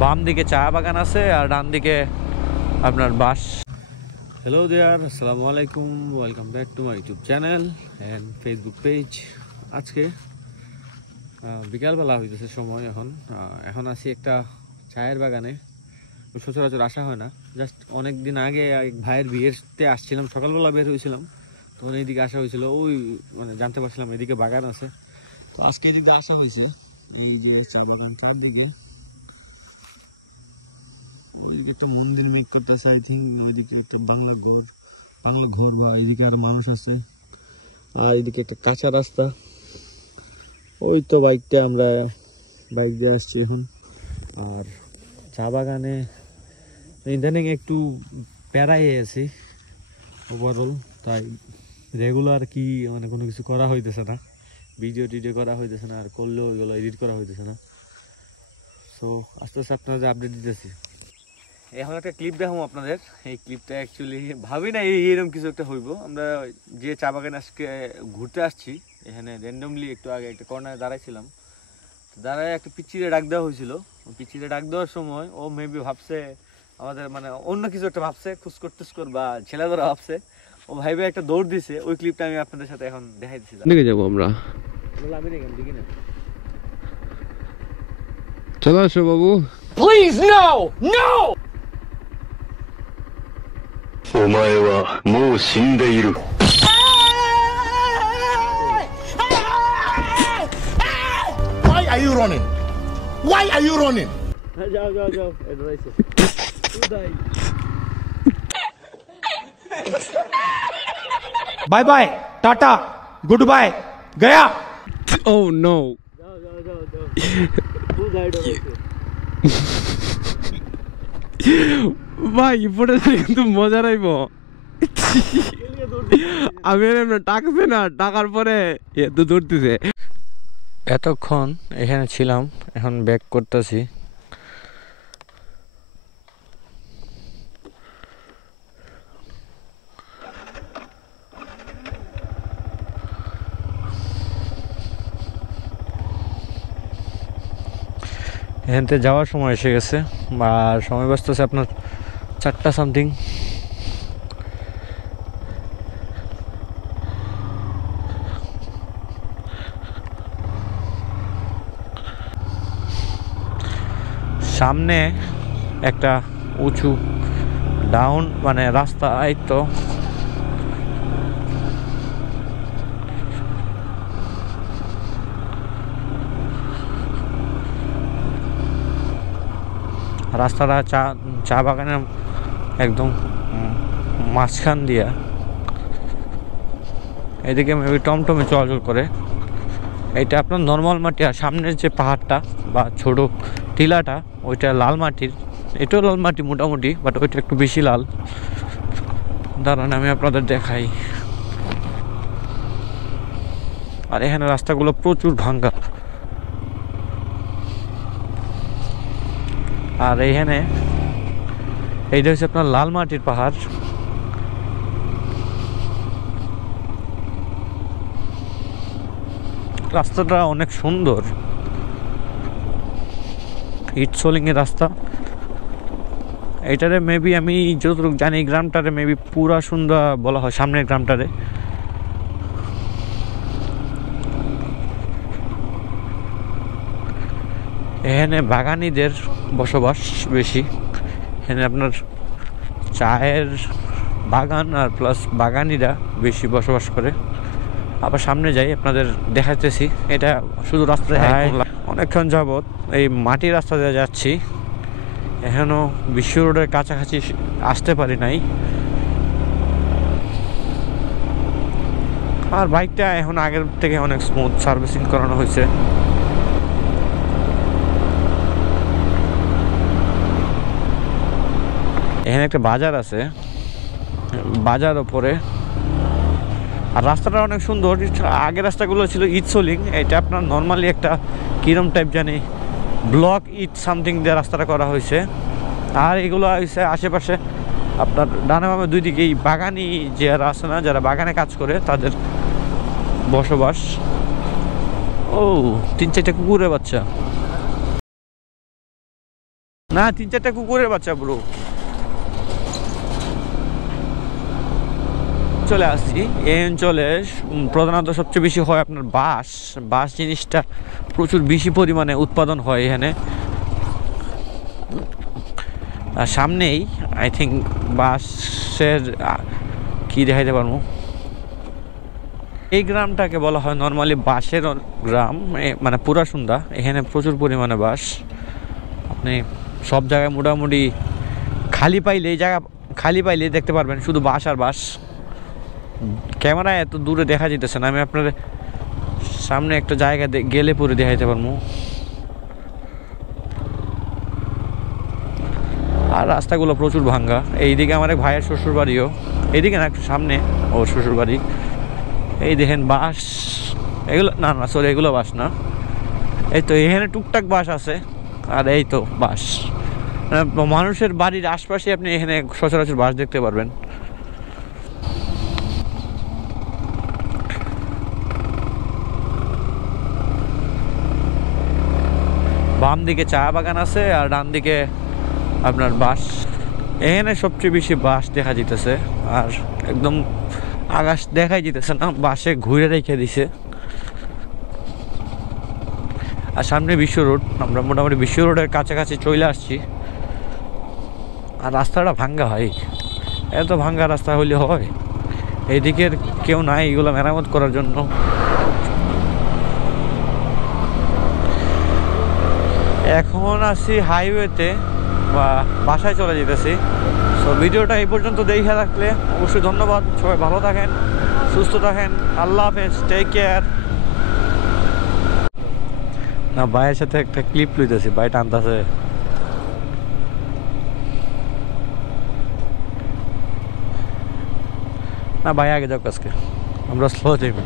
বাম দিকে চা বাগান আছে আর ডান দিকে আপনার বাস। হ্যালো দেয়ার, আসসালামু আলাইকুম, welcome back to my YouTube channel and Facebook page. আজকে বিকালবেলা হইতেছে সময়, এখন আছি একটা চায়ের বাগানে। সচরাচর আসা হয় না, জাস্ট অনেক দিন আগে এক ভাইয়ের বিয়েতে আসছিলাম, সকালবেলা বের হয়েছিলাম, তখন এইদিকে আসা হয়েছিল। ওই মানে জানতে পারছিলাম এদিকে বাগান আছে, তো আজকে এদিকে আসা হয়েছে। এই যে চা বাগান, চারদিকে ওইদিকে একটা মন্দির মেক করতেছে, আই থিঙ্ক ওইদিকে একটা বাংলা ঘর বা এইদিকে আর মানুষ আছে, আর এইদিকে একটা কাঁচা রাস্তা। ওই তো বাইকটা আমরা বাইক দিয়ে আসছি এখন। আর চা বাগানে ইদানিং একটু প্যারাই আছি ওভারঅল, তাই রেগুলার কি মানে কোনো কিছু করা হইতেছে না, ভিডিও টিডিও করা হইতেছে না, আর করলেও ওইগুলো এডিট করা হইতেছে না। সো আস্তে আস্তে আপনাদের আপডেট দিতেছি। এখন একটা ক্লিপ দেখাবো আপনাদের। এই ক্লিপটা অ্যাকচুয়ালি ভাবি না এইরকম কিছু একটা হইব। আমরা যে চা বাগানে আজকে ঘুরতে আসছি, এখানে র্যান্ডমলি একটু আগে একটা কর্নারে দাঁড়াইছিলাম, দাঁড়ায় একটা পিচ্চিরে ডাক দেওয়া হয়েছিল। পিচ্চিরে ডাক দেওয়ার সময় ও মেবি ভাবছে আমাদের মানে অন্য কিছু একটা ভাবছে, খুচকর টুসকর বা ছেলেধরা ভাবছে, ও ভাইবে একটা দৌড় দিছে। ওই ক্লিপটা আমি আপনাদের সাথে এখন দেখাই দিচ্ছি। দিকে যাবো আমরা, আমি দেখি না। চলো আসো বাবু। Please no no. お前はもう死んでいる。Why are you running? Why are you running? जाओ advice bye bye tata good bye गया। ओह नो ভাই পড়ে কিন্তু মজা রাইব। আমি টাকছে না, টাকার পরে এত দৌড়তেছে। এতক্ষণ এখানে ছিলাম, এখন ব্যাক করতেছি। এখানতে যাওয়ার সময় এসে গেছে, আর সময় বাঁচতেছে আপনার 4টা সামথিং। সামনে একটা উঁচু ডাউন মানে রাস্তা, এই তো রাস্তাটা চা বাগানের একদম মাঝখান দিয়া। এদিকে মেবি টমটমে চলাচল করে। এইটা আপনার নর্মাল মাটি, আর সামনের যে পাহাড়টা বা ছোট টিলাটা ওইটা লাল মাটির। এটাও লাল মাটি মোটামুটি, বাট ওইটা একটু বেশি লাল। দাঁড়ান আমি আপনাদের দেখাই। আর এখানে রাস্তাগুলো প্রচুর ভাঙ্গা। আর এইখানে এইটা হচ্ছে আপনার লাল মাটির পাহাড়। রাস্তাটা অনেক সুন্দর, ইট সোলিং এর রাস্তা। এইটারে মেবি আমি যতটুকু জানি গ্রামটারে মেবি পুরা সুন্দর বলা হয়, সামনের গ্রামটারে। এখানে বাগানিদের বসবাস বেশি। এখানে আপনার চায়ের বাগান আর প্লাস বাগানিরা বেশি বসবাস করে। আবার সামনে যাই আপনাদের দেখাতেছি। এটা শুধু রাস্তায় অনেকক্ষণ যাবৎ এই মাটির রাস্তা দিয়ে যাচ্ছি, এখনো বিশ্ব রোডের কাছাকাছি আসতে পারি নাই। আর বাইকটা এখন আগের থেকে অনেক স্মুথ সার্ভিসিং করানো হয়েছে। এখানে একটা বাজার আছে, বাজার ওপরে। আর রাস্তাটা অনেক সুন্দর। আগের রাস্তাগুলো ছিল ইট সোলিং, এটা আপনার নর্মালি একটা কিরম টাইপ জানি ব্লক ইট সামথিং দিয়ে রাস্তাটা করা হয়েছে। আর এগুলো হয়েছে আশেপাশে আপনার ডানে বামে দুই দিকেই বাগানি যারা আছে না, যারা বাগানে কাজ করে তাদের বসবাস। ও 3-4টা কুকুরের বাচ্চা, না 3-4টা কুকুরের বাচ্চা ব্রো। চলে আসছি এই অঞ্চলে প্রধানত সবচেয়ে বেশি হয় আপনার বাঁশ। বাঁশ জিনিসটা প্রচুর বেশি পরিমাণে উৎপাদন হয় এখানে। আর সামনেই আই থিঙ্ক বাঁশের কি দেখাইতে পারবো, এই গ্রামটাকে বলা হয় নর্মালি বাঁশের গ্রাম, মানে পুরাসুন্দা। এখানে প্রচুর পরিমাণে বাঁশ, আপনি সব জায়গায় মোটামুটি খালি পাইলে, এই জায়গা খালি পাইলে দেখতে পারবেন শুধু বাঁশ আর বাঁশ। ক্যামেরায় এত দূরে দেখা যেতেছে না, আমি আপনার সামনে একটা জায়গা গেলে পরে দেখাইতে পারবো। আর রাস্তাগুলো প্রচুর ভাঙ্গা। এইদিকে আমার এক ভাইয়ের শ্বশুর বাড়িও, এইদিকে না একটু সামনে ওর শ্বশুর বাড়ি। এই দেখেন বাঁশ, এগুলো না না সরি এগুলো বাঁশ না, এই তো এখানে টুকটাক বাঁশ আছে। আর এই তো বাঁশ, মানুষের বাড়ির আশপাশে আপনি এখানে সচরাচর বাঁশ দেখতে পারবেন। বাম দিকে চা বাগান আছে আর ডান দিকে আপনার বাঁশ। এখানে সবচেয়ে বেশি বাঁশ দেখা যেতেছে, আর একদম আকাশ দেখাই যেতেছে না, বাঁশে ঘুরে রেখে দিছে। আর সামনে বিশ্ব রোড, আমরা মোটামুটি বিশ্ব রোডের কাছাকাছি চলে আসছি। আর রাস্তাটা ভাঙ্গা হয়, এত ভাঙ্গা রাস্তা হলে হয়? এইদিকের কেউ নাই এগুলো মেরামত করার জন্য। এখন আছি হাইওয়েতে বা বাসায় চলে যেতেছি। সো ভিডিওটা এই পর্যন্ত দেখে রাখলে অবশ্যই ধন্যবাদ। সবাই ভালো থাকেন, সুস্থ থাকেন, আল্লাহ হাফেজ, টেক কেয়ার। না ভাইয়ের সাথে একটা ক্লিপ লইতেছি, ভাই টানতেছে না, ভাই আগে যাও আজকে, আমরা স্লো যাইব।